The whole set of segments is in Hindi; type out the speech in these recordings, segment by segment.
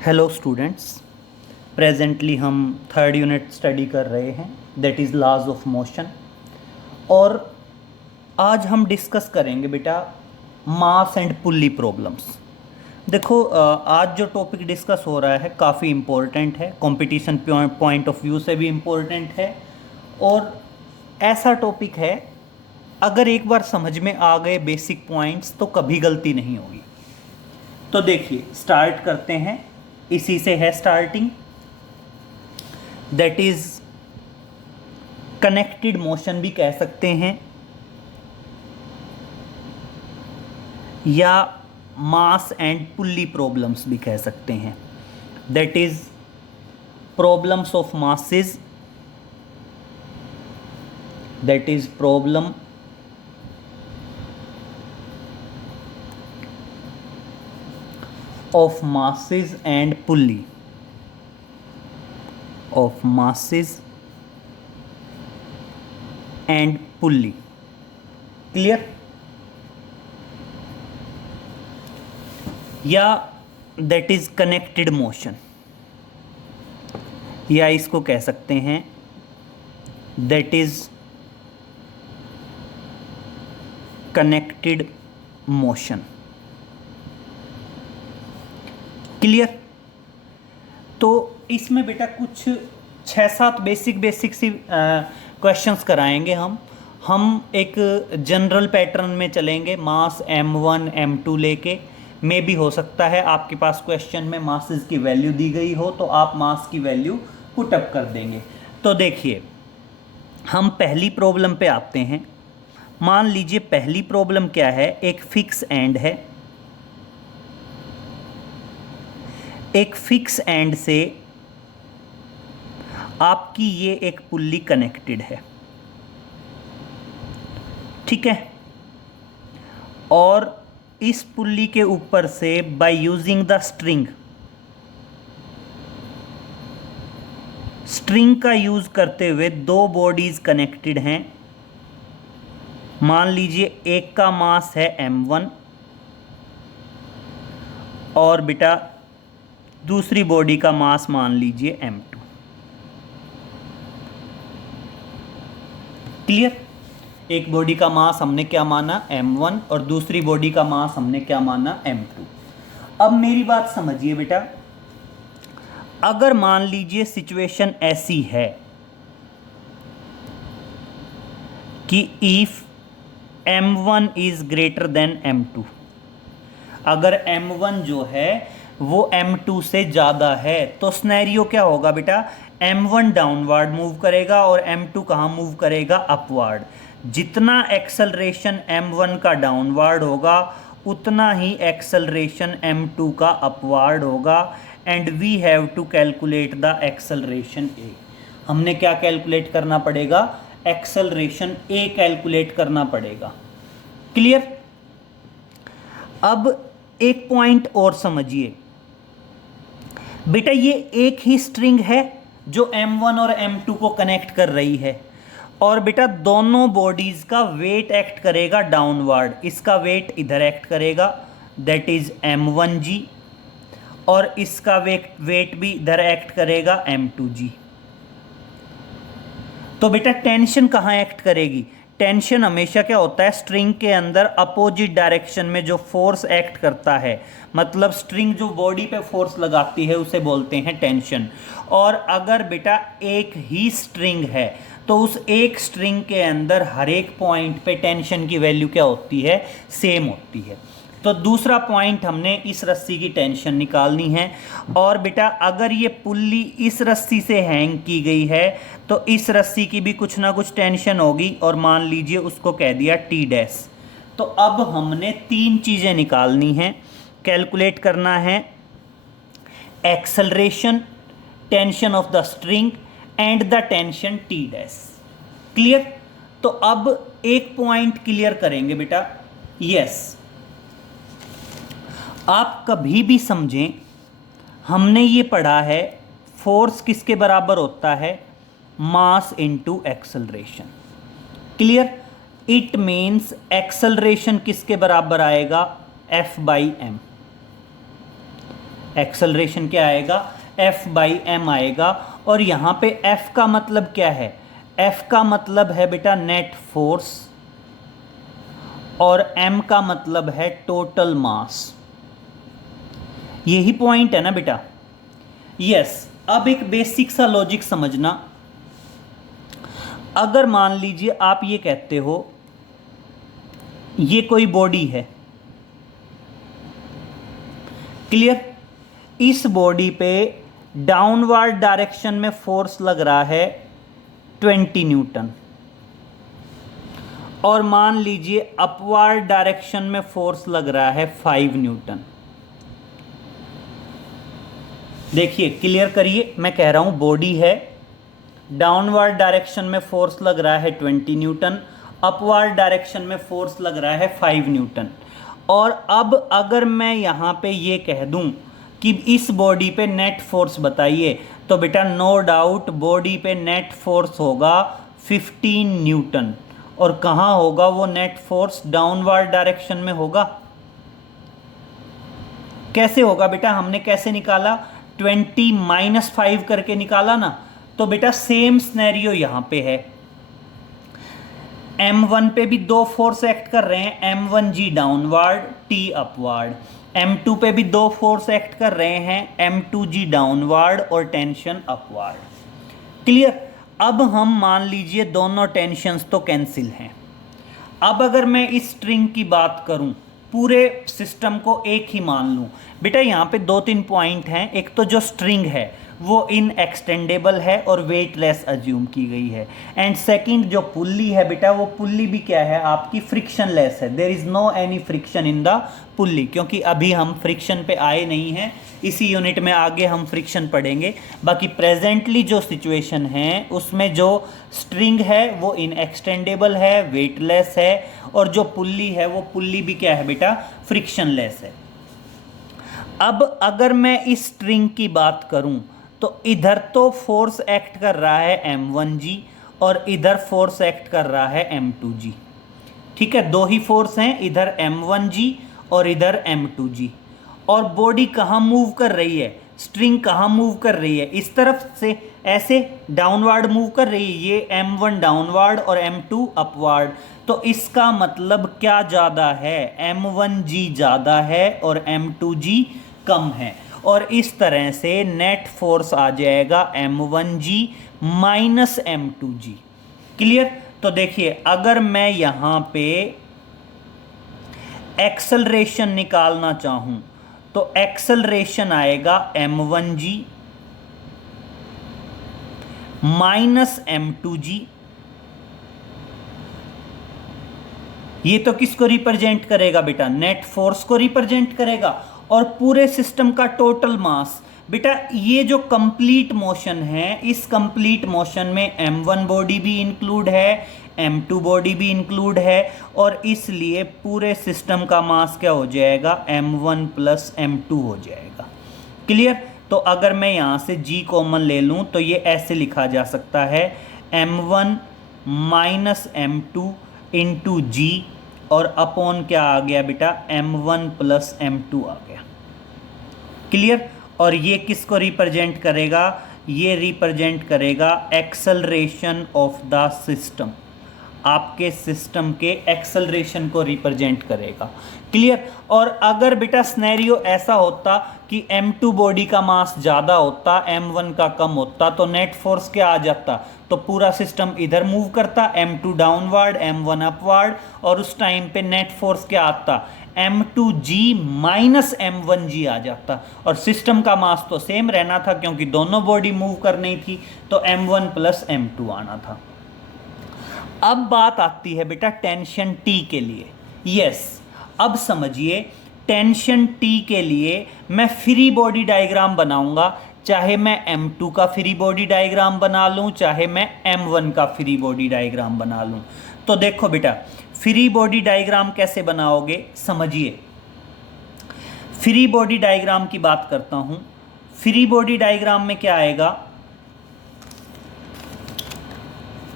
Hello students. प्रेजेंटली हम थर्ड यूनिट स्टडी कर रहे हैं, that is laws of motion. और आज हम डिस्कस करेंगे बेटा मास एंड पुल्ली प्रॉब्लम्स। देखो, आज जो टॉपिक डिस्कस हो रहा है काफ़ी इम्पोर्टेंट है, कंपटीशन पॉइंट ऑफ व्यू से भी इम्पोर्टेंट है। और ऐसा टॉपिक है, अगर एक बार समझ में आ गए बेसिक पॉइंट्स तो कभी गलती नहीं होगी। तो देखिए, स्टार्ट करते हैं। इसी से है starting, that is connected motion भी कह सकते हैं, या मास एंड पुल्ली प्रॉब्लम्स भी कह सकते हैं। That is problems of masses, that is problem of masses and pulley, of masses and pulley। Clear? या दैट इज कनेक्टेड मोशन, या इसको कह सकते हैं that is connected motion. Clear? तो इसमें बेटा कुछ 6-7 बेसिक सी क्वेश्चंस कराएंगे हम एक जनरल पैटर्न में चलेंगे, मास m1 m2 लेके। मे भी हो सकता है आपके पास क्वेश्चन में मासेस की वैल्यू दी गई हो तो आप मास की वैल्यू पुट अप कर देंगे। तो देखिए, हम पहली प्रॉब्लम पे आते हैं। मान लीजिए पहली प्रॉब्लम क्या है, एक फिक्स एंड है। एक फिक्स एंड से आपकी ये एक पुल्ली कनेक्टेड है, ठीक है। और इस पुल्ली के ऊपर से बाय यूजिंग द स्ट्रिंग का यूज करते हुए दो बॉडीज कनेक्टेड हैं। मान लीजिए एक का मास है m1 और बेटा दूसरी बॉडी का मास मान लीजिए m2। क्लियर? एक बॉडी का मास हमने क्या माना, m1, और दूसरी बॉडी का मास हमने क्या माना, m2। अब मेरी बात समझिए बेटा, अगर मान लीजिए सिचुएशन ऐसी है कि if m1 is greater than m2, अगर m1 जो है वो m2 से ज़्यादा है तो स्नैरियो क्या होगा बेटा, m1 डाउनवर्ड मूव करेगा और m2 कहाँ मूव करेगा, अपवर्ड। जितना एक्सेलरेशन m1 का डाउनवर्ड होगा उतना ही एक्सेलरेशन m2 का अपवर्ड होगा। And we have to calculate the acceleration a। हमने क्या कैलकुलेट करना पड़ेगा, एक्सेलरेशन a कैलकुलेट करना पड़ेगा। क्लियर? अब एक पॉइंट और समझिए बेटा, ये एक ही स्ट्रिंग है जो m1 और m2 को कनेक्ट कर रही है, और बेटा दोनों बॉडीज का वेट एक्ट करेगा डाउनवर्ड। इसका वेट इधर एक्ट करेगा, दैट इज m1g, और इसका वेट भी इधर एक्ट करेगा m2g। तो बेटा टेंशन कहाँ एक्ट करेगी, टेंशन हमेशा क्या होता है, स्ट्रिंग के अंदर अपोजिट डायरेक्शन में जो फोर्स एक्ट करता है, मतलब स्ट्रिंग जो बॉडी पे फोर्स लगाती है उसे बोलते हैं टेंशन। और अगर बेटा एक ही स्ट्रिंग है तो उस एक स्ट्रिंग के अंदर हर एक पॉइंट पे टेंशन की वैल्यू क्या होती है, सेम होती है। तो दूसरा पॉइंट, हमने इस रस्सी की टेंशन निकालनी है। और बेटा अगर ये पुल्ली इस रस्सी से हैंग की गई है तो इस रस्सी की भी कुछ ना कुछ टेंशन होगी, और मान लीजिए उसको कह दिया टी डैश। तो अब हमने तीन चीज़ें निकालनी हैं, कैलकुलेट करना है acceleration, tension of the string and the tension T dash. Clear? तो अब एक पॉइंट क्लियर करेंगे बेटा, यस, आप कभी भी समझें, हमने ये पढ़ा है फोर्स किसके बराबर होता है, mass into acceleration. Clear? It means acceleration किसके बराबर आएगा, F/m। एक्सेलरेशन क्या आएगा, F/m आएगा। और यहाँ पे F का मतलब क्या है, F का मतलब है बेटा नेट फोर्स और m का मतलब है टोटल मास। यही पॉइंट है ना बेटा। यस, अब एक बेसिक सा लॉजिक समझना। अगर मान लीजिए आप ये कहते हो ये कोई बॉडी है, क्लियर, इस बॉडी पे डाउनवर्ड डायरेक्शन में फोर्स लग रहा है 20 न्यूटन, और मान लीजिए अपवर्ड डायरेक्शन में फोर्स लग रहा है 5 न्यूटन। देखिए क्लियर करिए, मैं कह रहा हूं बॉडी है, डाउनवर्ड डायरेक्शन में फोर्स लग रहा है 20 न्यूटन, अपवर्ड डायरेक्शन में फोर्स लग रहा है 5 न्यूटन। और अब अगर मैं यहाँ पे ये कह दूं कि इस बॉडी पे नेट फोर्स बताइए, तो बेटा नो डाउट बॉडी पे नेट फोर्स होगा 15 न्यूटन। और कहाँ होगा वो नेट फोर्स, डाउनवर्ड डायरेक्शन में होगा। कैसे होगा बेटा, हमने कैसे निकाला, 20 - 5 करके निकाला ना। तो बेटा सेम स्नैरियो यहां पे है, M1 पे भी दो फोर्स एक्ट कर रहे हैं, M1G downward, T upward. M2 पे भी दो फोर्स एक्ट कर रहे हैं, M2G डाउनवर्ड और टेंशन अपवर्ड। क्लियर। अब हम मान लीजिए दोनों टेंशंस तो कैंसिल हैं। अब अगर मैं इस स्ट्रिंग की बात करूं, पूरे सिस्टम को एक ही मान लूं, बेटा यहाँ पे 2-3 पॉइंट हैं। एक तो जो स्ट्रिंग है वो इन एक्सटेंडेबल है और वेटलेस अज्यूम की गई है। एंड सेकंड जो पुल्ली है बेटा, वो पुल्ली भी क्या है आपकी, फ्रिक्शनलेस है। There is no any friction in the pulley, क्योंकि अभी हम फ्रिक्शन पे आए नहीं हैं। इसी यूनिट में आगे हम फ्रिक्शन पढ़ेंगे। बाकी प्रेजेंटली जो सिचुएशन है उसमें जो स्ट्रिंग है वो इन एक्सटेंडेबल है, वेटलेस है, और जो पुल्ली है वो पुल्ली भी क्या है बेटा, फ्रिक्शनलेस है। अब अगर मैं इस स्ट्रिंग की बात करूं तो इधर तो फोर्स एक्ट कर रहा है M1G और इधर फोर्स एक्ट कर रहा है M2G। ठीक है, दो ही फोर्स हैं, इधर M1G और इधर M2G। और बॉडी कहाँ मूव कर रही है, स्ट्रिंग कहाँ मूव कर रही है, इस तरफ से ऐसे डाउनवर्ड मूव कर रही है। ये M1 डाउनवर्ड और M2 अपवर्ड। तो इसका मतलब क्या ज़्यादा है, M1G ज़्यादा है और M2G कम है। और इस तरह से नेट फोर्स आ जाएगा M1G माइनस M2G। क्लियर। तो देखिए अगर मैं यहाँ पे एक्सेलरेशन निकालना चाहूँ तो एक्सेलरेशन आएगा M1G माइनस M2G। ये तो किसको रिप्रेजेंट करेगा बेटा, नेट फोर्स को रिप्रेजेंट करेगा। और पूरे सिस्टम का टोटल मास, बेटा ये जो कंप्लीट मोशन है, इस कंप्लीट मोशन में M1 बॉडी भी इंक्लूड है, M2 बॉडी भी इंक्लूड है, और इसलिए पूरे सिस्टम का मास क्या हो जाएगा, M1 प्लस M2 हो जाएगा। क्लियर। तो अगर मैं यहाँ से G कॉमन ले लूँ तो ये ऐसे लिखा जा सकता है, M1 minus M2 into G, और अपॉन क्या आ गया बेटा, M1 प्लस M2 आ गया। क्लियर। और ये किसको रिप्रेजेंट करेगा, ये रिप्रेजेंट करेगा एक्सेलरेशन ऑफ द सिस्टम, आपके सिस्टम के एक्सेलरेशन को रिप्रेजेंट करेगा। क्लियर। और अगर बेटा स्नैरियो ऐसा होता कि M2 बॉडी का मास ज़्यादा होता, M1 का कम होता, तो नेट फोर्स क्या आ जाता, तो पूरा सिस्टम इधर मूव करता, M2 डाउनवर्ड M1 अपवर्ड, और उस टाइम पे नेट फोर्स क्या आता, M2G माइनस M1G आ जाता। और सिस्टम का मास तो सेम रहना था क्योंकि दोनों बॉडी मूव करनी थी, तो M1 प्लस M2 आना था। अब बात आती है बेटा टेंशन T के लिए। यस, अब समझिए टेंशन T के लिए मैं फ्री बॉडी डायग्राम बनाऊंगा, चाहे मैं M2 का फ्री बॉडी डायग्राम बना लूं, चाहे मैं M1 का फ्री बॉडी डायग्राम बना लूं। तो देखो बेटा फ्री बॉडी डायग्राम कैसे बनाओगे, समझिए। फ्री बॉडी डायग्राम की बात करता हूं। फ्री बॉडी डायग्राम में क्या आएगा,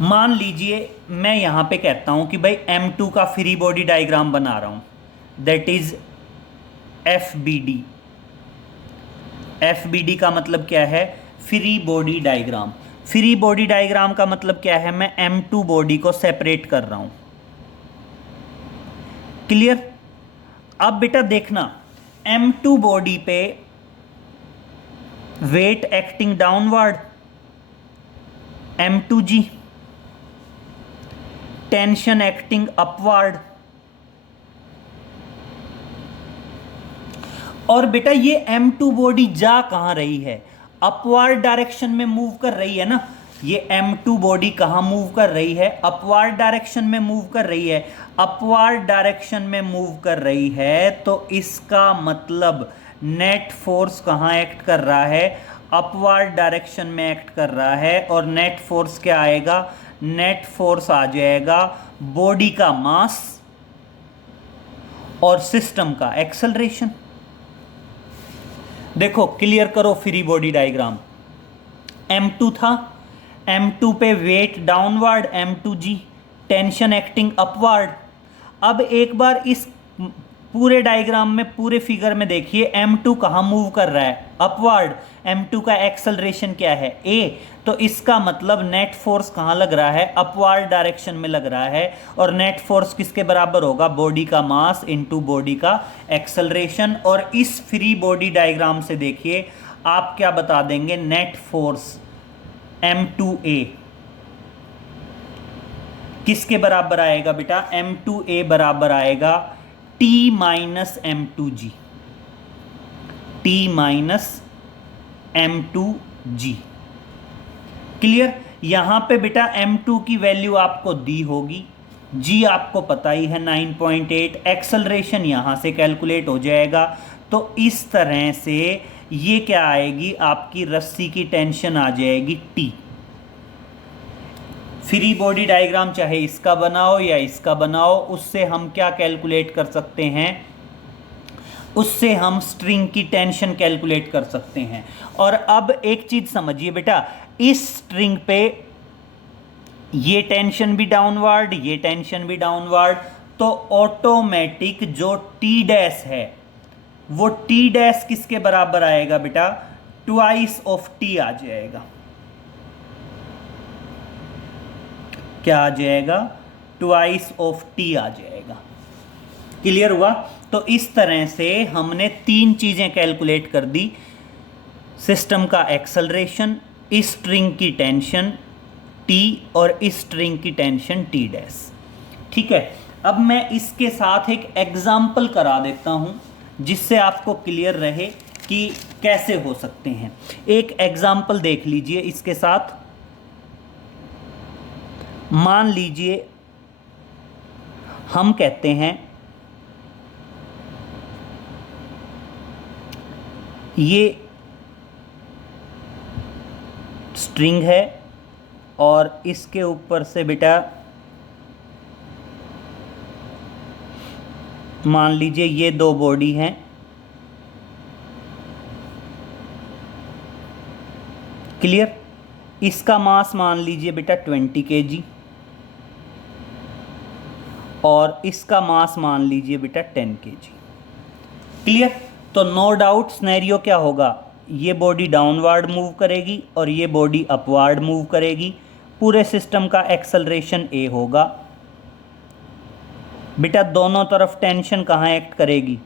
मान लीजिए मैं यहां पे कहता हूं कि भाई M2 का फ्री बॉडी डायग्राम बना रहा हूं, दैट इज FBD। FBD का मतलब क्या है? Free body diagram. Free body diagram का मतलब क्या है? मैं M2 बॉडी को सेपरेट कर रहा हूं। क्लियर? अब बेटा देखना, M2 बॉडी पे weight acting downward, M2G, tension acting upward. और बेटा ये M2 बॉडी जा कहां रही है? अपवर्ड डायरेक्शन में मूव कर रही है ना। ये M2 बॉडी कहां मूव कर रही है? अपवर्ड डायरेक्शन में मूव कर रही है। अपवर्ड डायरेक्शन में मूव कर रही है तो इसका मतलब नेट फोर्स कहां एक्ट कर रहा है? अपवर्ड डायरेक्शन में एक्ट कर रहा है। और नेट फोर्स क्या आएगा? नेट फोर्स आ जाएगा बॉडी का मास और सिस्टम का एक्सेलरेशन। देखो क्लियर करो फ्री बॉडी डायग्राम। M2 था, M2 पे weight downward, M2G, tension acting upward. अब एक बार इस पूरे डायग्राम में, पूरे फिगर में देखिए M2 कहाँ मूव कर रहा है? अपवर्ड। M2 का एक्सेलरेशन क्या है? A। तो इसका मतलब नेट फोर्स कहाँ लग रहा है? अपवर्ड डायरेक्शन में लग रहा है। और नेट फोर्स किसके बराबर होगा? बॉडी का मास इनटू बॉडी का एक्सेलरेशन। और इस फ्री बॉडी डायग्राम से देखिए आप क्या बता देंगे? नेट फोर्स M2A किसके बराबर आएगा बेटा? M2A बराबर आएगा T minus M2G, T minus M2G। Clear? यहां पे बेटा M2 की वैल्यू आपको दी होगी, G आपको पता ही है 9.8, एक्सेलरेशन यहां से कैलकुलेट हो जाएगा। तो इस तरह से ये क्या आएगी? आपकी रस्सी की टेंशन आ जाएगी T। फ्री बॉडी डायग्राम चाहे इसका बनाओ या इसका बनाओ, उससे हम क्या कैलकुलेट कर सकते हैं? उससे हम स्ट्रिंग की टेंशन कैलकुलेट कर सकते हैं। और अब एक चीज समझिए बेटा, इस स्ट्रिंग पे ये टेंशन भी डाउनवर्ड, ये टेंशन भी डाउनवर्ड, तो ऑटोमेटिक जो टी डैश है वो टी डैश किसके बराबर आएगा बेटा? ट्वाइस ऑफ टी आ जाएगा। क्या आ जाएगा? ट्वाइस ऑफ टी आ जाएगा। क्लियर हुआ? तो इस तरह से हमने तीन चीजें कैलकुलेट कर दी, सिस्टम का एक्सेलरेशन, इस स्ट्रिंग की टेंशन टी और इस स्ट्रिंग की टेंशन टी डैश। ठीक है, अब मैं इसके साथ एक एग्जाम्पल करा देता हूं जिससे आपको क्लियर रहे कि कैसे हो सकते हैं। एक एग्जाम्पल देख लीजिए इसके साथ। मान लीजिए हम कहते हैं ये स्ट्रिंग है और इसके ऊपर से बेटा मान लीजिए ये दो बॉडी हैं। क्लियर? इसका मास मान लीजिए बेटा 20 kg और इसका मास मान लीजिए बेटा 10 kg। क्लियर? तो नो डाउट सिनेरियो क्या होगा? ये बॉडी डाउनवर्ड मूव करेगी और ये बॉडी अपवर्ड मूव करेगी। पूरे सिस्टम का एक्सेलरेशन A होगा। बेटा दोनों तरफ टेंशन कहाँ एक्ट करेगी?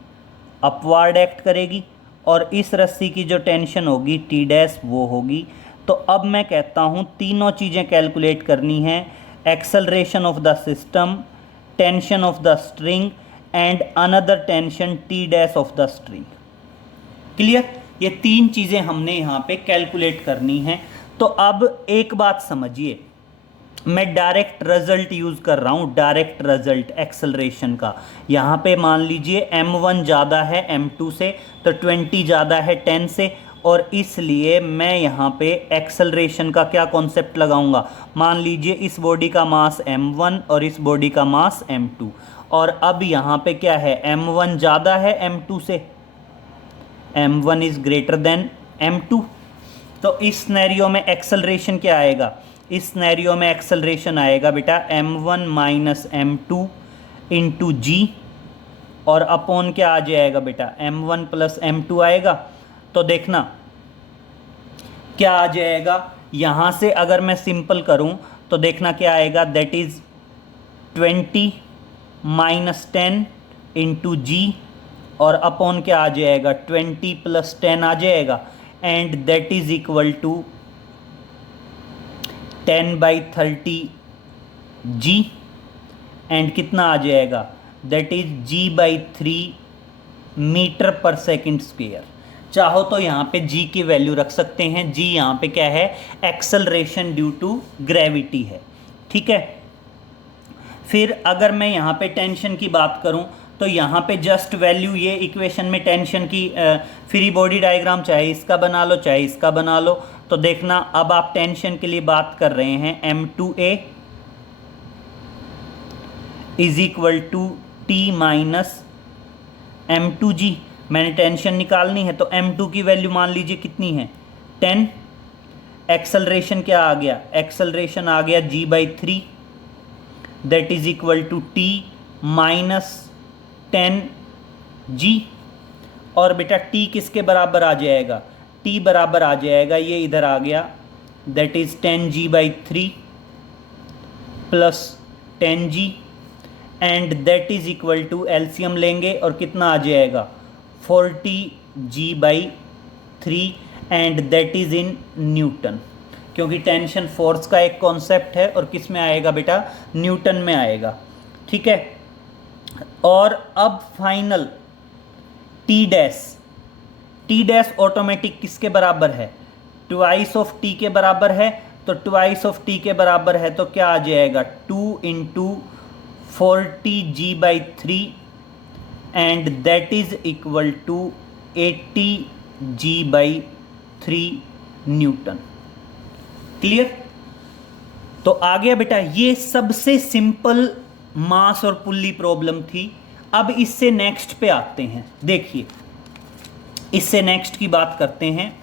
अपवर्ड एक्ट करेगी। और इस रस्सी की जो टेंशन होगी टी डैश वो होगी। तो अब मैं कहता हूँ तीनों चीज़ें कैलकुलेट करनी है, acceleration of the system, tension of the string and another tension T dash of the string. Clear? ये तीन चीज़ें हमने यहाँ पे कैलकुलेट करनी है। तो अब एक बात समझिए, मैं डायरेक्ट रिजल्ट यूज़ कर रहा हूँ, डायरेक्ट रिजल्ट एक्सेलरेशन का। यहाँ पे मान लीजिए M1 ज़्यादा है M2 से, तो 20 ज़्यादा है 10 से, और इसलिए मैं यहाँ पे एक्सेलरेशन का क्या कॉन्सेप्ट लगाऊंगा? मान लीजिए इस बॉडी का मास M1 और इस बॉडी का मास M2, और अब यहाँ पे क्या है? M1 ज़्यादा है M2 से, M1 is greater than M2। तो इस सिनेरियो में एक्सेलरेशन क्या आएगा? इस सिनेरियो में एक्सेलरेशन आएगा बेटा M1 minus M2 into G, और अपॉन क्या आ जाएगा बेटा? M1 प्लस M2 आएगा। तो देखना क्या आ जाएगा, यहाँ से अगर मैं सिंपल करूँ तो देखना क्या आएगा, दैट इज़ 20 माइनस 10 इंटू जी, और अपॉन क्या आ जाएगा, 20 प्लस 10 आ जाएगा, and that is equal to 10/30 g, and कितना आ जाएगा, that is g/3 metre per second square. चाहो तो यहाँ पे g की वैल्यू रख सकते हैं, g यहाँ पे क्या है, एक्सेलरेशन ड्यू टू ग्रेविटी है, ठीक है। फिर अगर मैं यहाँ पे टेंशन की बात करूँ तो यहाँ पे जस्ट वैल्यू, ये इक्वेशन में टेंशन की फ्री बॉडी डायग्राम चाहे इसका बना लो चाहे इसका बना लो, तो देखना अब आप टेंशन के लिए बात कर रहे हैं, m2a is equal to T minus m2g। मैंने टेंशन निकालनी है तो m2 की वैल्यू मान लीजिए कितनी है, 10। एक्सेलरेशन क्या आ गया, एक्सेलरेशन आ गया g/3, that is equal to T minus 10g। और बेटा t किसके बराबर आ जाएगा, t बराबर आ जाएगा, ये इधर आ गया, that is 10g/3 plus 10g, and that is equal to LCM लेंगे और कितना आ जाएगा, 40g/3, and that is in newton, क्योंकि टेंशन फोर्स का एक कॉन्सेप्ट है और किस में आएगा बेटा, न्यूटन में आएगा, ठीक है। और अब फाइनल टी डैश ऑटोमेटिक किसके बराबर है, ट्वाइस ऑफ टी के बराबर है, तो ट्वाइस ऑफ टी के बराबर है तो क्या आ जाएगा, 2 into 40g/3, and that is equal to 80g/3 newton. Clear. तो आ गया बेटा, ये सबसे सिंपल मास और पुल्ली प्रॉब्लम थी। अब इससे नेक्स्ट पे आते हैं, देखिए इससे नेक्स्ट की बात करते हैं।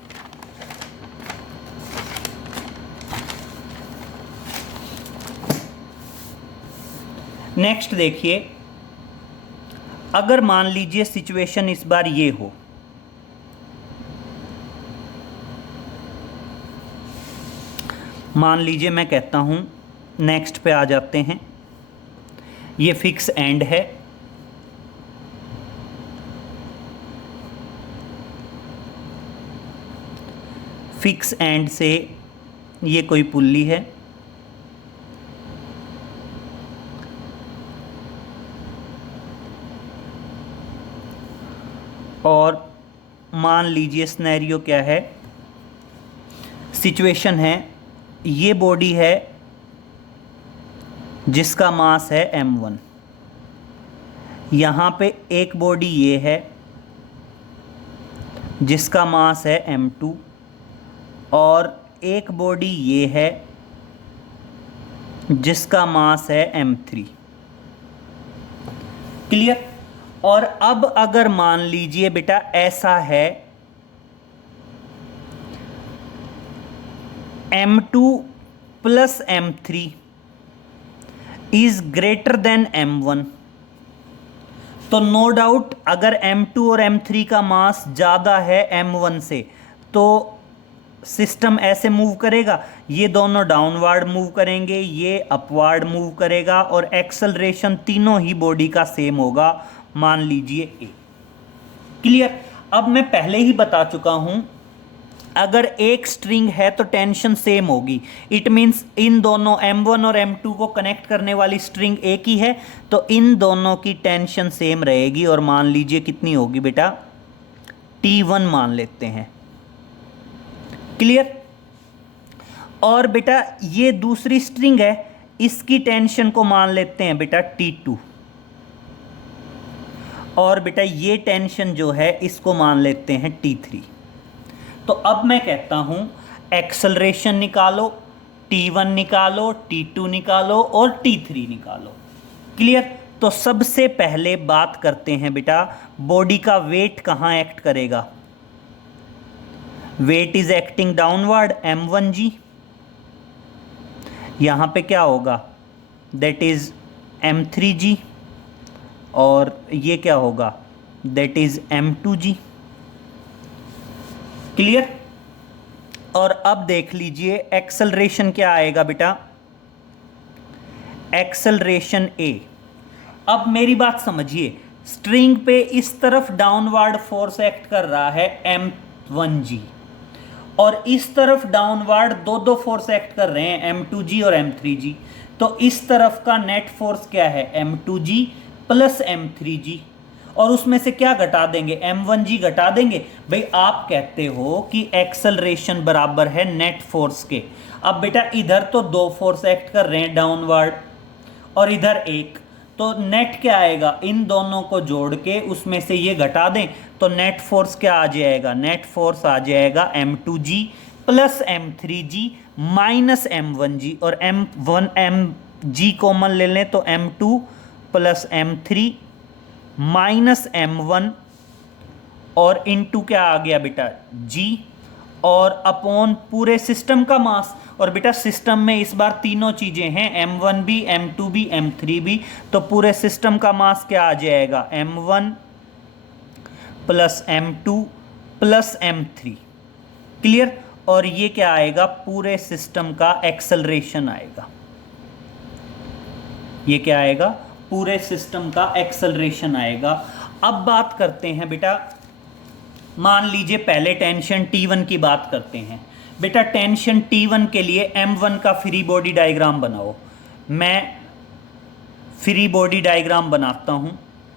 नेक्स्ट देखिए, अगर मान लीजिए सिचुएशन इस बार ये हो, मान लीजिए मैं कहता हूं, नेक्स्ट पे आ जाते हैं, ये फिक्स एंड है, फिक्स एंड से ये कोई पुल्ली है, और मान लीजिए सिनेरियो क्या है, सिचुएशन है, ये बॉडी है जिसका मास है m1, यहाँ पे एक बॉडी ये है जिसका मास है m2, और एक बॉडी ये है जिसका मास है m3। क्लियर। और अब अगर मान लीजिए बेटा ऐसा है, m2 plus m3 is greater than m1, तो नो डाउट अगर m2 और m3 का मास ज़्यादा है m1 से तो सिस्टम ऐसे मूव करेगा, ये दोनों डाउनवर्ड मूव करेंगे, ये अपवर्ड मूव करेगा, और एक्सेलरेशन तीनों ही बॉडी का सेम होगा, मान लीजिए ए। क्लियर। अब मैं पहले ही बता चुका हूं, अगर एक स्ट्रिंग है तो टेंशन सेम होगी, इट मीन्स इन दोनों m1 और m2 को कनेक्ट करने वाली स्ट्रिंग एक ही है, तो इन दोनों की टेंशन सेम रहेगी, और मान लीजिए कितनी होगी बेटा, T1 मान लेते हैं। क्लियर। और बेटा ये दूसरी स्ट्रिंग है, इसकी टेंशन को मान लेते हैं बेटा T2, और बेटा ये टेंशन जो है इसको मान लेते हैं T3। तो अब मैं कहता हूं एक्सेलरेशन निकालो, T1 निकालो, T2 निकालो और T3 निकालो। क्लियर। तो सबसे पहले बात करते हैं बेटा, बॉडी का वेट कहां एक्ट करेगा, wait is acting downward, m1g, यहां पे क्या होगा, दैट इज m3g, और ये क्या होगा, दैट इज m2g। क्लियर। और अब देख लीजिए एक्सेलरेशन क्या आएगा बेटा, एक्सेलरेशन ए। अब मेरी बात समझिए, स्ट्रिंग पे इस तरफ डाउनवर्ड फोर्स एक्ट कर रहा है m1g, और इस तरफ डाउनवर्ड दो दो फोर्स एक्ट कर रहे हैं m2g और m3g। तो इस तरफ का नेट फोर्स क्या है, m2g प्लस m3g, और उसमें से क्या घटा देंगे, m1g घटा देंगे। भाई आप कहते हो कि एक्सेलरेशन बराबर है नेट फोर्स के। अब बेटा इधर तो दो फोर्स एक्ट कर रहे हैं डाउनवर्ड और इधर एक, तो नेट क्या आएगा, इन दोनों को जोड़ के उसमें से ये घटा दें तो नेट फोर्स क्या आ जाएगा, नेट फोर्स आ जाएगा m2g plus m3g minus m1g, और mg कॉमन ले लें तो m2 plus m3 minus m1, और इनटू क्या आ गया बेटा g, और अपॉन पूरे सिस्टम का मास। और बेटा सिस्टम में इस बार तीनों चीजें हैं, m1 भी, m2 भी, m3 भी, तो पूरे सिस्टम का मास क्या आ जाएगा, m1 plus m2 plus m3। Clear. और ये क्या आएगा, पूरे सिस्टम का एक्सेलरेशन आएगा। ये क्या आएगा, पूरे सिस्टम का एक्सेलरेशन आएगा। अब बात करते हैं बेटा, मान लीजिए पहले टेंशन T1 की बात करते हैं। बेटा टेंशन T1 के लिए M1 का फ्री बॉडी डायग्राम बनाओ। मैं फ्री बॉडी डायग्राम बनाता हूं।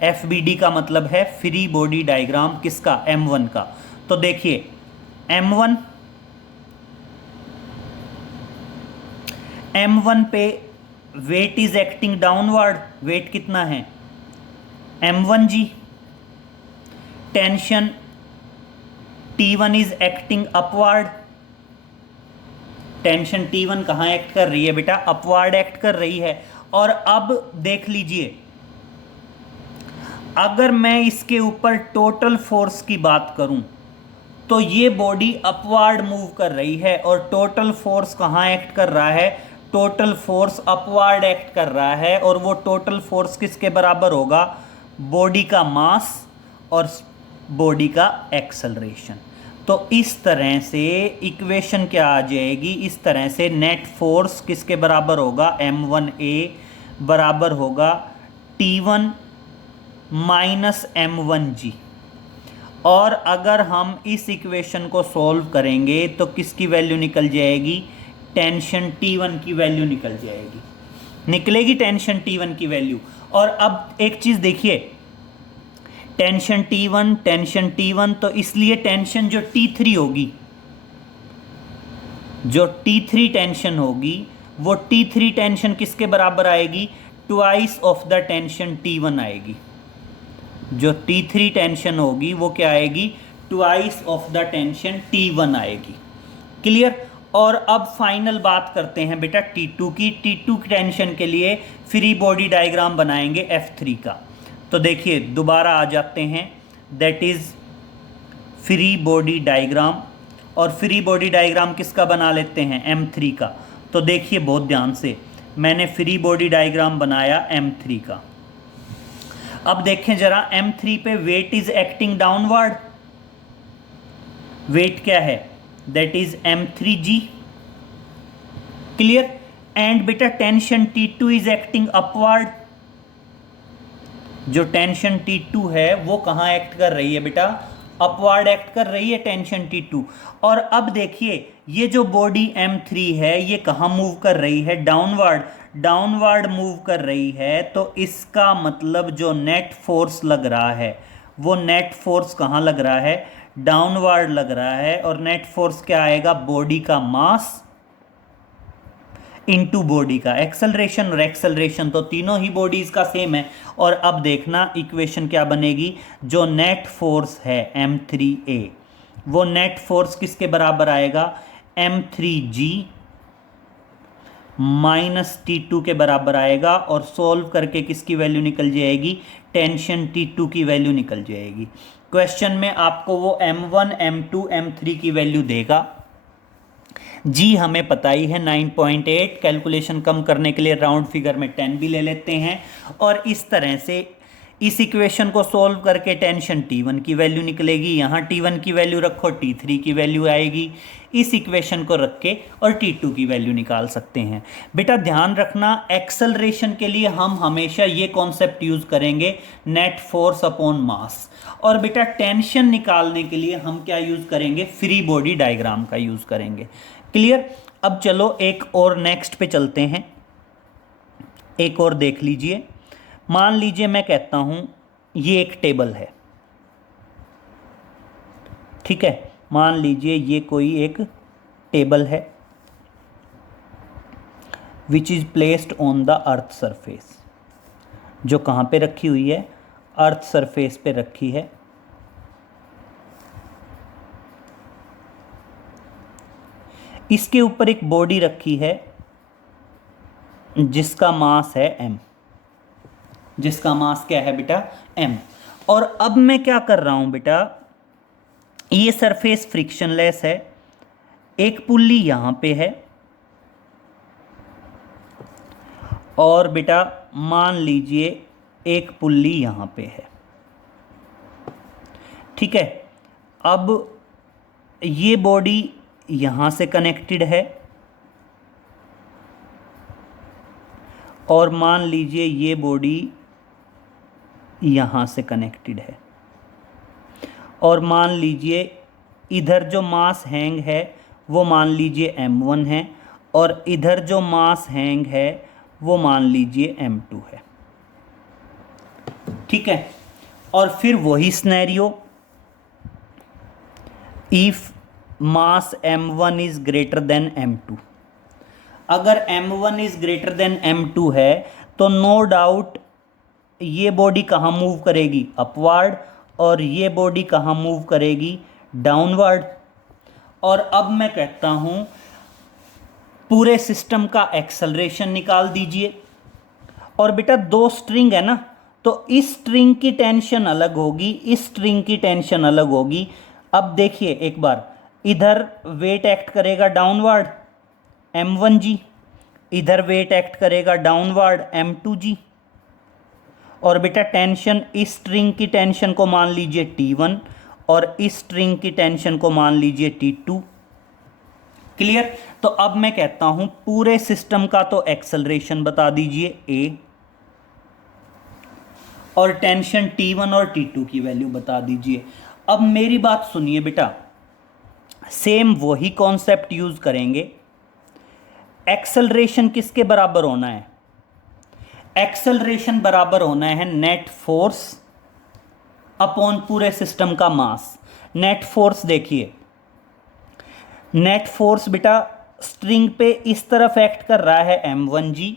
FBD का मतलब है फ्री बॉडी डायग्राम, किसका, M1 का। तो देखिए M1 पे weight is acting downward, weight कितना है m1g। Tension T1 is acting upward, tension T1 कहां एक्ट कर रही है बेटा, अपवर्ड एक्ट कर रही है। और अब देख लीजिए, अगर मैं इसके ऊपर टोटल फोर्स की बात करूं तो ये बॉडी अपवर्ड मूव कर रही है, और टोटल फोर्स कहां एक्ट कर रहा है, टोटल फोर्स अपवर्ड एक्ट कर रहा है। और वो टोटल फोर्स किसके बराबर होगा, बॉडी का मास और बॉडी का एक्सेलरेशन। तो इस तरह से इक्वेशन क्या आ जाएगी, इस तरह से नेट फोर्स किसके बराबर होगा, m1a बराबर होगा T1 माइनस m1g। और अगर हम इस इक्वेशन को सॉल्व करेंगे तो किसकी वैल्यू निकल जाएगी, टेंशन T1 की वैल्यू निकल जाएगी, निकलेगी टेंशन T1 की वैल्यू। और अब एक चीज़ देखिए, टेंशन T1, तो इसलिए टेंशन जो T3 होगी, जो T3 टेंशन होगी, वो T3 टेंशन किसके बराबर आएगी, twice of the tension T1 आएगी। जो T3 टेंशन होगी वो क्या आएगी, twice of the tension T1 आएगी। क्लियर। और अब फाइनल बात करते हैं बेटा T2 की। T2 टेंशन के लिए फ्री बॉडी डायग्राम बनाएंगे F3 का। तो देखिए दोबारा आ जाते हैं, that is free body diagram. और फ्री बॉडी डायग्राम किसका बना लेते हैं, M3 का। तो देखिए बहुत ध्यान से, मैंने फ्री बॉडी डायग्राम बनाया M3 का। अब देखें जरा, M3 पे weight is acting downward, weight क्या है, that is m3g। Clear. And बेटा tension T2 is acting upward, जो टेंशन T2 है वो कहां एक्ट कर रही है बेटा, अपवर्ड एक्ट कर रही है टेंशन T2। और अब देखिए ये जो बॉडी M3 है ये कहां मूव कर रही है, डाउनवर्ड, डाउनवर्ड मूव कर रही है। तो इसका मतलब जो नेट फोर्स लग रहा है वो नेट फोर्स कहां लग रहा है, डाउनवर्ड लग रहा है। और नेट फोर्स क्या आएगा, बॉडी का मास इनटू बॉडी का एक्सेलरेशन। और एक्सेलरेशन तो तीनों ही बॉडीज का सेम है। और अब देखना इक्वेशन क्या बनेगी, जो नेट फोर्स है m3a, वो नेट फोर्स किसके बराबर आएगा, m3g माइनस T2 के बराबर आएगा। और सॉल्व करके किसकी वैल्यू निकल जाएगी, टेंशन T2 की वैल्यू निकल जाएगी। क्वेश्चन में आपको वो m1, m2, m3 की वैल्यू देगा। जी हमें पता ही है 9.8, कैलकुलेशन कम करने के लिए राउंड फिगर में 10 भी ले लेते हैं। और इस तरह से इस इक्वेशन को सॉल्व करके टेंशन T1 की वैल्यू निकलेगी, यहाँ T1 की वैल्यू रखो, T3 की वैल्यू आएगी, इस इक्वेशन को रख के और T2 की वैल्यू निकाल सकते हैं। बेटा ध्यान रखना, एक्सेलरेशन के लिए हम हमेशा ये कॉन्सेप्ट यूज़ करेंगे, नेट फोर्स अपॉन मास। और बेटा टेंशन निकालने के लिए हम क्या यूज़ करेंगे, फ्री बॉडी डायग्राम का यूज़ करेंगे। क्लियर। अब चलो एक और नेक्स्ट पे चलते हैं, एक और देख लीजिए। मान लीजिए मैं कहता हूं ये एक टेबल है, ठीक है, मान लीजिए ये कोई एक टेबल है which is placed on the earth surface, जो कहाँ पे रखी हुई है, अर्थ सरफेस पे रखी है। इसके ऊपर एक बॉडी रखी है जिसका मास है m, जिसका मास क्या है बेटा, m। और अब मैं क्या कर रहा हूं बेटा, ये सरफेस फ्रिक्शनलेस है, एक पुल्ली यहां पे है, और बेटा मान लीजिए एक पुल्ली यहां पे है, ठीक है। अब ये बॉडी यहां से कनेक्टेड है, और मान लीजिए ये बॉडी यहाँ से कनेक्टेड है, और मान लीजिए इधर जो मास हैंग है वो मान लीजिए m1 है, और इधर जो मास हैंग है वो मान लीजिए m2 है, ठीक है। और फिर वही scenario, if mass m1 is greater than m2, अगर m1 is greater than m2 है तो नो डाउट ये बॉडी कहाँ मूव करेगी, अपवर्ड, और ये बॉडी कहाँ मूव करेगी, डाउनवर्ड। और अब मैं कहता हूँ पूरे सिस्टम का एक्सेलरेशन निकाल दीजिए। और बेटा दो स्ट्रिंग है ना, तो इस स्ट्रिंग की टेंशन अलग होगी, इस स्ट्रिंग की टेंशन अलग होगी। अब देखिए एक बार, इधर वेट एक्ट करेगा डाउनवर्ड m1g, इधर वेट एक्ट करेगा डाउनवर्ड m2g। और बेटा टेंशन, इस स्ट्रिंग की टेंशन को मान लीजिए T1 और इस स्ट्रिंग की टेंशन को मान लीजिए T2। क्लियर। तो अब मैं कहता हूं पूरे सिस्टम का तो एक्सेलरेशन बता दीजिए A, और टेंशन T1 और T2 की वैल्यू बता दीजिए। अब मेरी बात सुनिए बेटा, सेम वही कॉन्सेप्ट यूज करेंगे। एक्सेलरेशन किसके बराबर होना है, एक्सेलरेशन बराबर होना है नेट फोर्स अपॉन पूरे सिस्टम का मास। नेट फोर्स देखिए, नेट फोर्स बेटा स्ट्रिंग पे इस तरफ एक्ट कर रहा है m1g,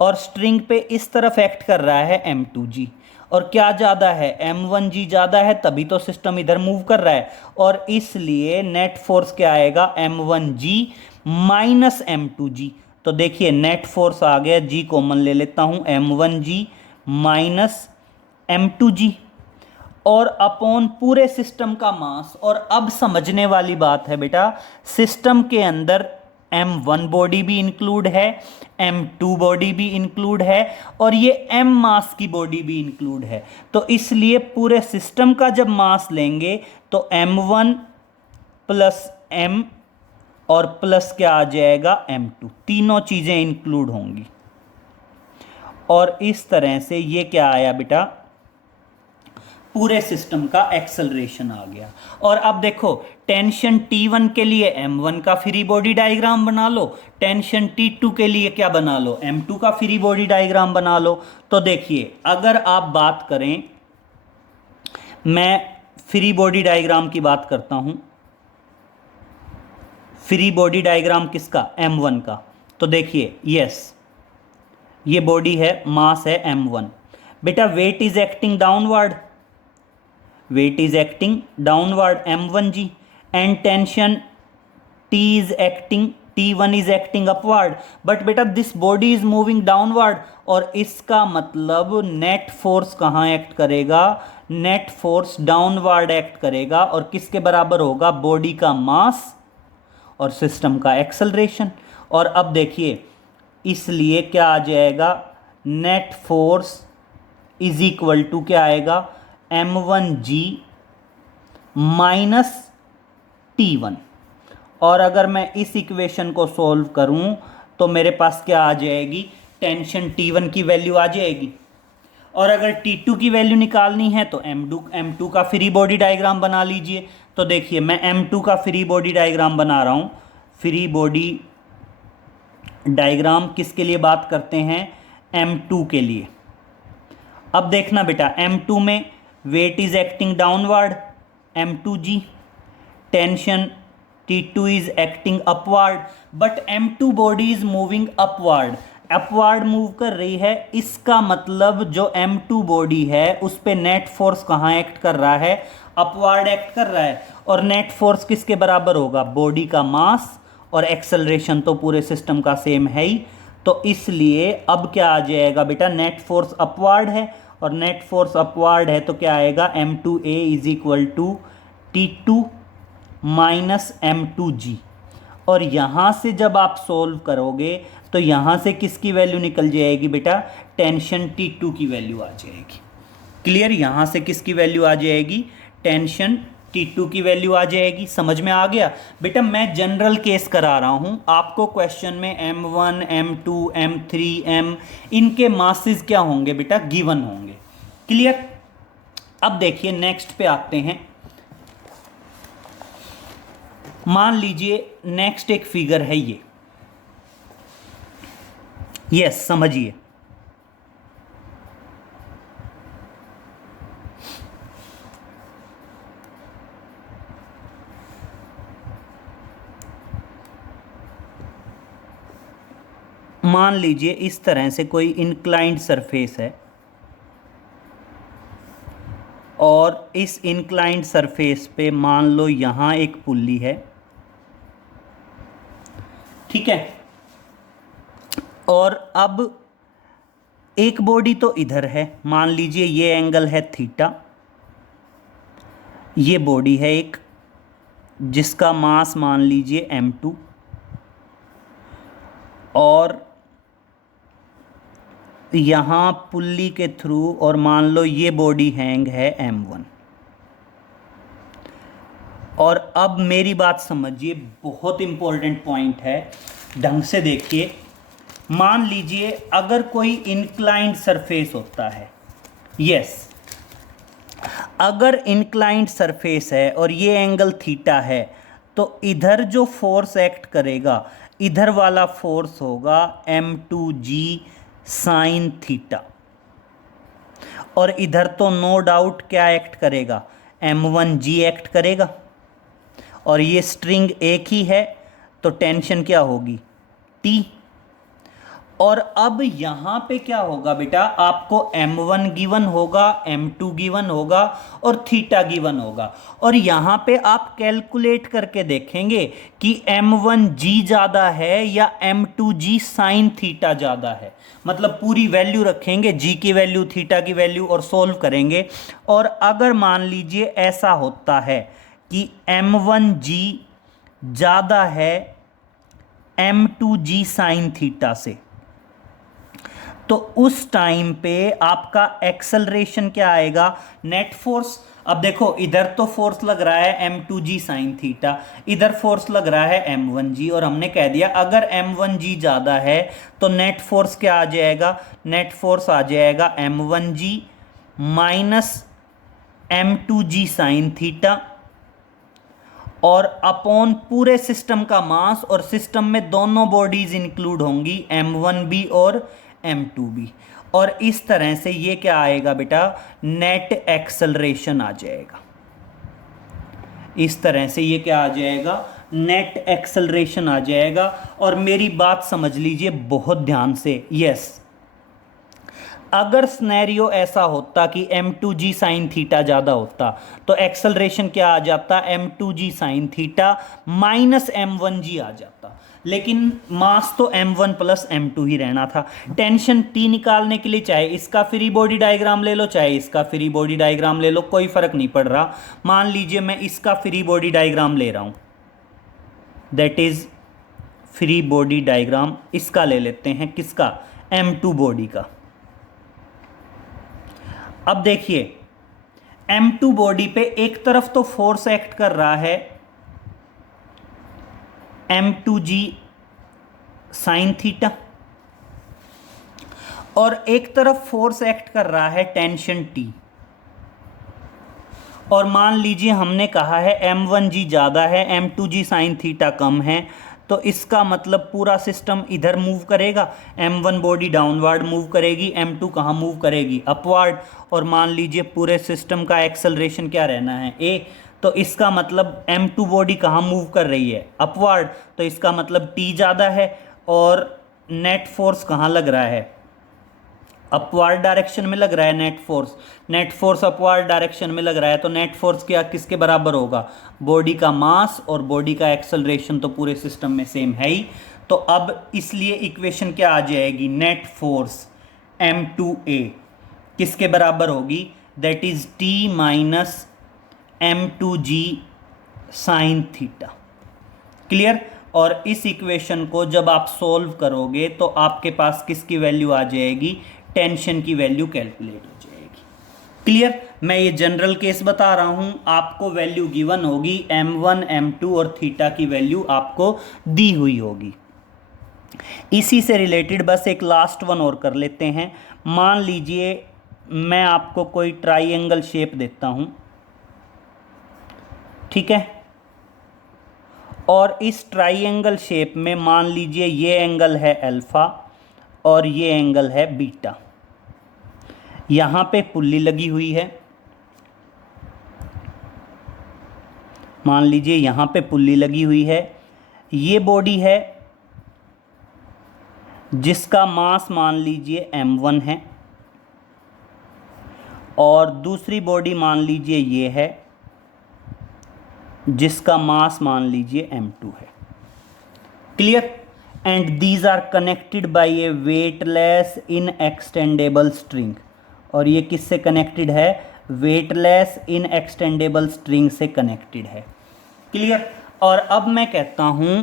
और स्ट्रिंग पे इस तरफ एक्ट कर रहा है m2g। और क्या ज़्यादा है, m1g ज़्यादा है, तभी तो सिस्टम इधर मूव कर रहा है, और इसलिए नेट फोर्स क्या आएगा, m1g माइनस m2g। तो देखिए नेट फोर्स आ गया, जी कॉमन ले लेता हूं, m1g माइनस m2g, और अपॉन पूरे सिस्टम का मास। और अब समझने वाली बात है बेटा, सिस्टम के अंदर m1 बॉडी भी इंक्लूड है, m2 बॉडी भी इंक्लूड है, और ये m मास की बॉडी भी इंक्लूड है। तो इसलिए पूरे सिस्टम का जब मास लेंगे तो m1 प्लस m और प्लस क्या आ जाएगा, m2, तीनों चीज़ें इंक्लूड होंगी। और इस तरह से ये क्या आया बेटा, पूरे सिस्टम का एक्सेलरेशन आ गया। और अब देखो टेंशन T1 के लिए m1 का फ्री बॉडी डायग्राम बना लो, टेंशन T2 के लिए क्या बना लो, m2 का फ्री बॉडी डायग्राम बना लो। तो देखिए अगर आप बात करें, मैं फ्री बॉडी डायग्राम की बात करता हूं, फ्री बॉडी डायग्राम किसका, m1 का। तो देखिए यस, ये बॉडी है, मास है m1, बेटा weight is acting downward, weight is acting downward m1g, and tension T is acting, T1 is acting upward, but बेटा this body is moving downward। और इसका मतलब नेट फोर्स कहाँ एक्ट करेगा, नेट फोर्स डाउनवर्ड एक्ट करेगा, और किसके बराबर होगा, बॉडी का मास और सिस्टम का एक्सेलरेशन। और अब देखिए इसलिए क्या आ जाएगा, net force is equal to क्या आएगा, m1g माइनस T1। और अगर मैं इस इक्वेशन को सॉल्व करूं तो मेरे पास क्या आ जाएगी, टेंशन T1 की वैल्यू आ जाएगी। और अगर T2 की वैल्यू निकालनी है तो M2 का फ्री बॉडी डायग्राम बना लीजिए। तो देखिए मैं M2 का फ्री बॉडी डायग्राम बना रहा हूं। फ्री बॉडी डायग्राम किसके लिए बात करते हैं, M2 के लिए। अब देखना बेटा, M2 में weight is acting downward, M2g, tension T2 is acting upward, but M2 body is moving upward, upward move कर रही है। इसका मतलब जो M2 बॉडी है उस पे नेट फोर्स कहाँ एक्ट कर रहा है, अपवर्ड एक्ट कर रहा है। और नेट फोर्स किसके बराबर होगा, बॉडी का मास, और एक्सेलरेशन तो पूरे सिस्टम का सेम है ही। तो इसलिए अब क्या आ जाएगा बेटा, नेट फोर्स अपवर्ड है, और नेट फोर्स अपवर्ड है तो क्या आएगा, M2a is equal to T2 minus M2g। और यहाँ से जब आप सोल्व करोगे तो यहाँ से किसकी वैल्यू निकल जाएगी बेटा, टेंशन T2 की वैल्यू आ जाएगी। क्लियर, यहाँ से किसकी वैल्यू आ जाएगी, टेंशन T2 की वैल्यू आ जाएगी। समझ में आ गया बेटा, मैं जनरल केस करा रहा हूँ आपको। क्वेश्चन में M1 M2 M3 M इनके मासेस क्या होंगे बेटा, गिवन होंगे। क्लियर। अब देखिए नेक्स्ट पे आते हैं। मान लीजिए नेक्स्ट एक फिगर है ये, यस समझिए। मान लीजिए इस तरह से कोई इंक्लाइंड सरफेस है, और इस इंक्लाइंड सरफेस पे मान लो यहां एक पुल्ली है, ठीक है। और अब एक बॉडी तो इधर है, मान लीजिए ये एंगल है थीटा, ये बॉडी है एक जिसका मास मान लीजिए M2, और यहाँ पुल्ली के थ्रू, और मान लो ये बॉडी हैंग है M1। और अब मेरी बात समझिए, बहुत इंपॉर्टेंट पॉइंट है, ढंग से देखिए। मान लीजिए अगर कोई इंक्लाइंड सरफेस होता है, यस, अगर इंक्लाइंड सरफेस है और ये एंगल थीटा है, तो इधर जो फोर्स एक्ट करेगा, इधर वाला फोर्स होगा M2g साइन थीटा, और इधर तो नो डाउट क्या एक्ट करेगा, M1g एक्ट करेगा। और ये स्ट्रिंग एक ही है तो टेंशन क्या होगी, T। और अब यहाँ पे क्या होगा बेटा, आपको M1 गिवन होगा, M2 गिवन होगा, और थीटा गिवन होगा। और यहाँ पे आप कैलकुलेट करके देखेंगे कि M1g ज़्यादा है या M2g साइन थीटा ज़्यादा है। मतलब पूरी वैल्यू रखेंगे, g की वैल्यू, थीटा की वैल्यू, और सोल्व करेंगे। और अगर मान लीजिए ऐसा होता है कि M1g ज़्यादा है M2g साइन थीटा से, तो उस टाइम पे आपका एक्सेलरेशन क्या आएगा, नेट फोर्स। अब देखो इधर तो फोर्स लग रहा है M2g साइन थीटा, इधर फोर्स लग रहा है M1g, और हमने कह दिया अगर M1g ज़्यादा है तो नेट फोर्स क्या आ जाएगा, नेट फोर्स आ जाएगा M1g minus M2g sine theta, और अपॉन पूरे सिस्टम का मास, और सिस्टम में दोनों बॉडीज इंक्लूड होंगी, M1b और M2b। और इस तरह से ये क्या आएगा बेटा, नेट एक्सेलरेशन आ जाएगा। इस तरह से ये क्या आ जाएगा, नेट एक्सेलरेशन आ जाएगा। और मेरी बात समझ लीजिए बहुत ध्यान से, यस, अगर स्नैरियो ऐसा होता कि M2g साइन थीटा ज़्यादा होता तो एक्सेलरेशन क्या आ जाता, M2g sine theta minus M1g आ जाता। लेकिन मास तो M1 प्लस M2 ही रहना था। टेंशन T निकालने के लिए चाहे इसका फ्री बॉडी डायग्राम ले लो, चाहे इसका फ्री बॉडी डायग्राम ले लो, कोई फ़र्क नहीं पड़ रहा। मान लीजिए मैं इसका फ्री बॉडी डायग्राम ले रहा हूँ, that is free body diagram इसका ले लेते हैं, किसका, M2 बॉडी का। अब देखिए M2 बॉडी पे एक तरफ तो फोर्स एक्ट कर रहा है M2G साइन थीटा, और एक तरफ फोर्स एक्ट कर रहा है टेंशन T। और मान लीजिए हमने कहा है M1G ज़्यादा है, M2G साइन थीटा कम है, तो इसका मतलब पूरा सिस्टम इधर मूव करेगा, M1 बॉडी डाउनवर्ड मूव करेगी, M2 कहाँ मूव करेगी, अपवर्ड। और मान लीजिए पूरे सिस्टम का एक्सेलरेशन क्या रहना है, A, तो इसका मतलब M2 बॉडी कहाँ मूव कर रही है, अपवर्ड, तो इसका मतलब T ज़्यादा है। और नेट फोर्स कहाँ लग रहा है, अपवर्ड डायरेक्शन में लग रहा है नेट फोर्स अपवर्ड डायरेक्शन में लग रहा है, तो नेट फोर्स क्या किसके बराबर होगा, बॉडी का मास और बॉडी का एक्सेलरेशन तो पूरे सिस्टम में सेम है ही। तो अब इसलिए इक्वेशन क्या आ जाएगी, नेट फोर्स M2A किसके बराबर होगी, that is T minus M2G sine theta. Clear. और इस इक्वेशन को जब आप सोल्व करोगे तो आपके पास किसकी वैल्यू आ जाएगी, टेंशन की वैल्यू कैलकुलेट हो जाएगी। क्लियर। मैं ये जनरल केस बता रहा हूं, आपको वैल्यू गिवन होगी, M1 M2 और थीटा की वैल्यू आपको दी हुई होगी। इसी से रिलेटेड बस एक लास्ट वन और कर लेते हैं। मान लीजिए मैं आपको कोई ट्राइंगल शेप देता हूं, ठीक है, और इस ट्राइंगल शेप में मान लीजिए ये एंगल है अल्फा और ये एंगल है बीटा। यहां पे पुल्ली लगी हुई है, मान लीजिए यहां पे पुल्ली लगी हुई है। ये बॉडी है जिसका मास मान लीजिए M1 है, और दूसरी बॉडी मान लीजिए ये है जिसका मास मान लीजिए M2 है। Clear. And these are connected by a weightless inextensible string. और ये किससे कनेक्टेड है, वेटलेस इनएक्सटेंडेबल स्ट्रिंग से कनेक्टेड है। क्लियर। और अब मैं कहता हूं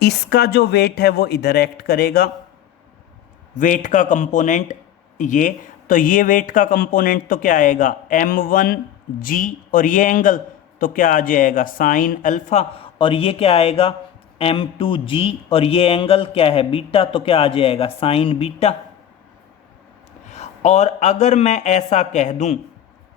इसका जो वेट है वो इधर एक्ट करेगा, वेट का कंपोनेंट ये, तो ये वेट का कंपोनेंट तो क्या आएगा, M1G, और ये एंगल तो क्या आ जाएगा, साइन अल्फा, और ये क्या आएगा M2G, और ये एंगल क्या है, बीटा, तो क्या आ जाएगा, साइन बीटा। और अगर मैं ऐसा कह दूं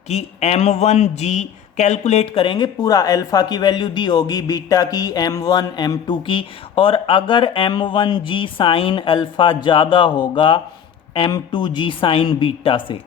कि M1G कैलकुलेट करेंगे, पूरा अल्फा की वैल्यू दी होगी, बीटा की, M1 M2 की, और अगर M1G साइन अल्फा ज़्यादा होगा M2G साइन बीटा से,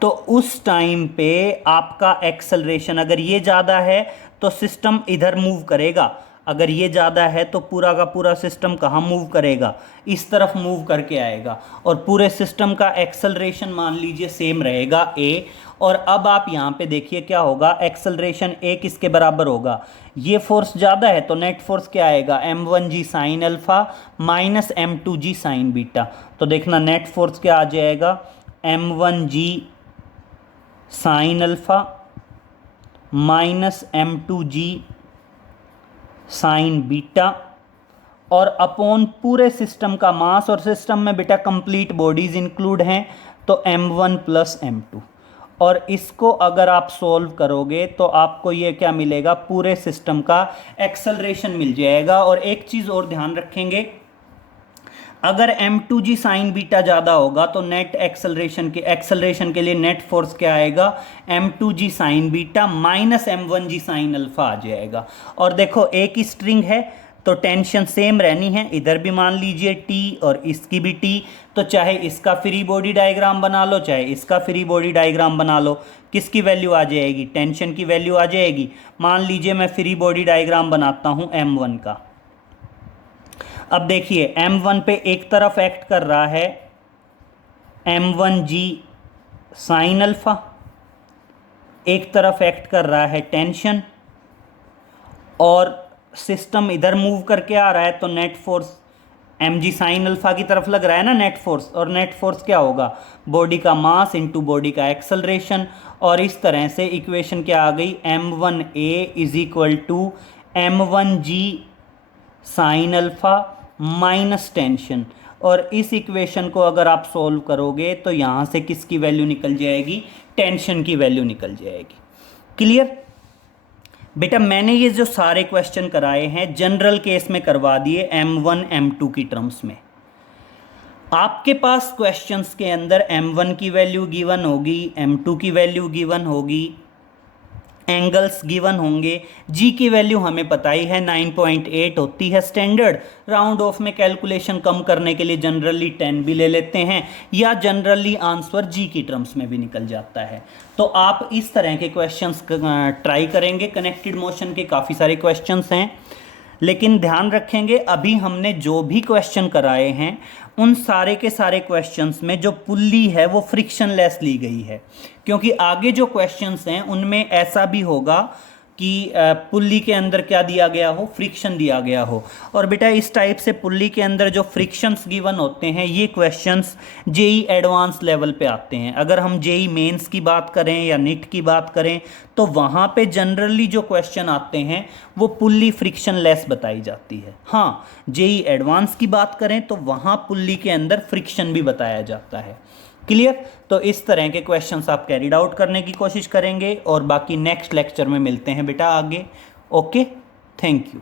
तो उस टाइम पे आपका एक्सेलरेशन अगर ये ज़्यादा है तो सिस्टम इधर मूव करेगा, अगर ये ज़्यादा है तो पूरा का पूरा सिस्टम कहाँ मूव करेगा, इस तरफ मूव करके आएगा, और पूरे सिस्टम का एक्सेलरेशन मान लीजिए सेम रहेगा A। और अब आप यहाँ पे देखिए क्या होगा, एक्सेलरेशन A किसके बराबर होगा, ये फोर्स ज़्यादा है तो नेट फोर्स क्या आएगा, M1G sine alpha minus M2G sine beta. तो देखना नेट फोर्स क्या आ जाएगा, M1G sine alpha minus M2G sine beta, और अपॉन पूरे सिस्टम का मास, और सिस्टम में बेटा कंप्लीट बॉडीज इंक्लूड हैं, तो M1 प्लस M2। और इसको अगर आप सोल्व करोगे तो आपको ये क्या मिलेगा, पूरे सिस्टम का एक्सेलरेशन मिल जाएगा। और एक चीज़ और ध्यान रखेंगे, अगर M2G साइन बीटा ज़्यादा होगा तो नेट एक्सेलरेशन के लिए नेट फोर्स क्या आएगा, M2G sine beta minus M1G sine alpha आ जाएगा। और देखो एक ही स्ट्रिंग है तो टेंशन सेम रहनी है, इधर भी मान लीजिए T और इसकी भी T, तो चाहे इसका फ्री बॉडी डायग्राम बना लो चाहे इसका फ्री बॉडी डायग्राम बना लो, किसकी वैल्यू आ जाएगी, टेंशन की वैल्यू आ जाएगी। मान लीजिए मैं फ्री बॉडी डायग्राम बनाता हूँ M1 का। अब देखिए M1 पे एक तरफ एक्ट कर रहा है M1G साइन अल्फा, एक तरफ एक्ट कर रहा है टेंशन, और सिस्टम इधर मूव करके आ रहा है तो net force mg sine alpha की तरफ लग रहा है ना नेट फोर्स, और नेट फोर्स क्या होगा, बॉडी का मास इंटू बॉडी का एक्सेलरेशन। और इस तरह से इक्वेशन क्या आ गई, M1A is equal to M1G sine alpha minus tension. और इस इक्वेशन को अगर आप सॉल्व करोगे तो यहाँ से किसकी वैल्यू निकल जाएगी, टेंशन की वैल्यू निकल जाएगी। क्लियर बेटा, मैंने ये जो सारे क्वेश्चन कराए हैं जनरल केस में करवा दिए M1 M2 की टर्म्स में। आपके पास क्वेश्चंस के अंदर M1 की वैल्यू गिवन होगी, M2 की वैल्यू गिवन होगी, एंगल्स गिवन होंगे, जी की वैल्यू हमें पता ही है 9.8 होती है स्टैंडर्ड। राउंड ऑफ में कैलकुलेशन कम करने के लिए जनरली 10 भी ले लेते हैं, या जनरली आंसर जी की टर्म्स में भी निकल जाता है। तो आप इस तरह के क्वेश्चंस ट्राई करेंगे। कनेक्टेड मोशन के काफ़ी सारे क्वेश्चंस हैं, लेकिन ध्यान रखेंगे अभी हमने जो भी क्वेश्चन कराए हैं उन सारे के सारे क्वेश्चंस में जो पुल्ली है वो फ्रिक्शन लेस ली गई है, क्योंकि आगे जो क्वेश्चंस हैं उनमें ऐसा भी होगा कि पुल्ली के अंदर क्या दिया गया हो, फ्रिक्शन दिया गया हो। और बेटा इस टाइप से पुल्ली के अंदर जो फ्रिक्शंस गिवन होते हैं ये क्वेश्चंस जेई एडवांस लेवल पे आते हैं। अगर हम जेई मेंस की बात करें या नीट की बात करें तो वहाँ पे जनरली जो क्वेश्चन आते हैं वो पुल्ली फ्रिक्शन लेस बताई जाती है। हाँ, जेई एडवांस की बात करें तो वहाँ पुल्ली के अंदर फ्रिक्शन भी बताया जाता है। क्लियर? तो इस तरह के क्वेश्चंस आप कैरिड आउट करने की कोशिश करेंगे और बाकी नेक्स्ट लेक्चर में मिलते हैं बेटा आगे। Okay, thank you.